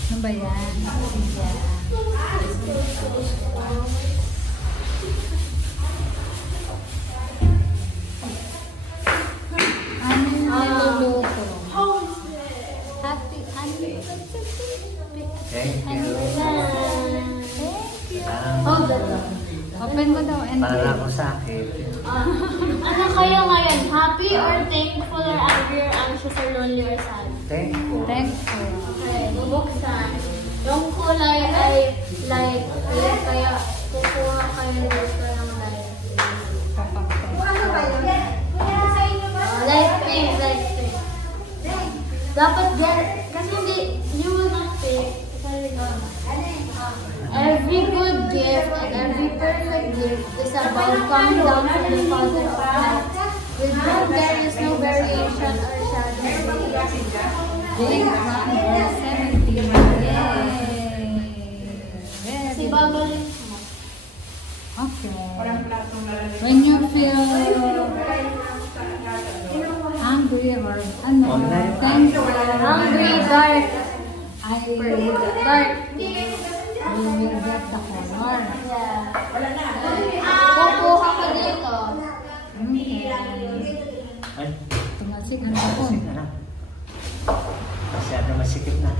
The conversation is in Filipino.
Ano ba yan? Ano yung niluluto? Happy anniversary. Thank you. Thank you. Open mo daw. Para ako sa akin. Ano kayo ngayon? Happy or thankful or angry or anxious or lonely or sad? Thankful. Thankful. Okay, bubuksan. Yung kulay ay light green, kaya kukuha kayo dito ng light green. Light pink, light pink. Dapat kasi hindi mo na pink. Every good gift and every perfect gift is about coming down from the Father of lights. With whom there is no variation or shadow. Big one, verse 17. Yay! Si Babalik mo. Okay. When you feel hungry or thankful, Hungry, dark. dark, you will get the color. Kukuha ka dito. Okay. Ay, Tumasik ang ako. masikip na. Masyado masikip na.